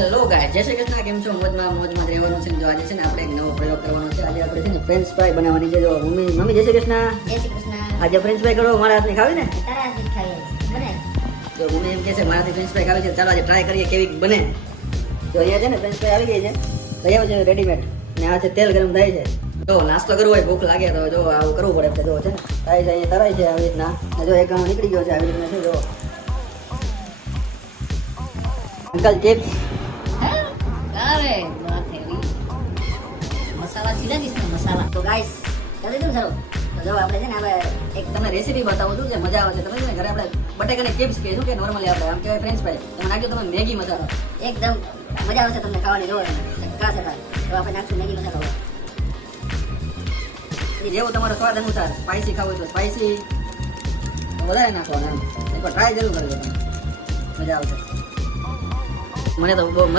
Hello guys, જય શ્રી કૃષ્ણ. કેમ છો? મોજમાં રહેવાનું છે. જો આજે છે ને આપણે એક નવો પ્રયોગ કરવાનો છે. આજે આપણે છે ને ફ્રેન્ચ ફ્રાય બનાવવાની છે. જો મમ્મી જય શ્રી કૃષ્ણ. જય શ્રી કૃષ્ણ. આજે ફ્રેન્ચ ફ્રાય કરો, મારા હાથની ખાવી ને? તારા હાથની જ ખાઈએ. બને? તો મમ્મી એમ કહે છે મારાથી ફ્રેન્ચ ફ્રાય ખાવી છે. ચાલો આજે ટ્રાય કરીએ કેવી બને. તો અહીંયા છે ને ફ્રેન્ચ ફ્રાય આવી ગઈ છે. લઈ આવો છે રેડીમેડ. ને આ છે તેલ ગરમ થાય છે. જો નાસ્તો કરવો હોય, ભૂખ લાગે તો જો આવું કરવું પડે છે. જો છે ને થાય છે, અહીંયા તરાય છે આવી રીતના. જો એક નીકળી ગયો છે આવી રીતના છે. જો અંકલ ટિપ્સ. અરે વાત એવી. મસાલા સીધા દીસ મસાલા. તો ગાઈસ કરી દીધું સારું. તો જો આપણે છે ને હવે એક તમને રેસીપી બતાવું છું જે મજા આવે છે. તમે છે ને ઘરે આપણે બટેકાની ચિપ્સ કહીશું કે નોર્મલી આપણે આમ કહેવાય ફ્રેન્ચ ફ્રાય. તમે નાખજો તમે મેગી મસાલો. એકદમ મજા આવશે તમને ખાવાની. જો ખાસ હતા તો આપણે નાખશું મેગી મસાલો. જેવું તમારો સ્વાદ અનુસાર સ્પાઈસી ખાવું તો સ્પાઈસી વધારે નાખવાનું. એકવાર ટ્રાય જરૂર કરજો તમે, મજા આવશે. મને તો બહુ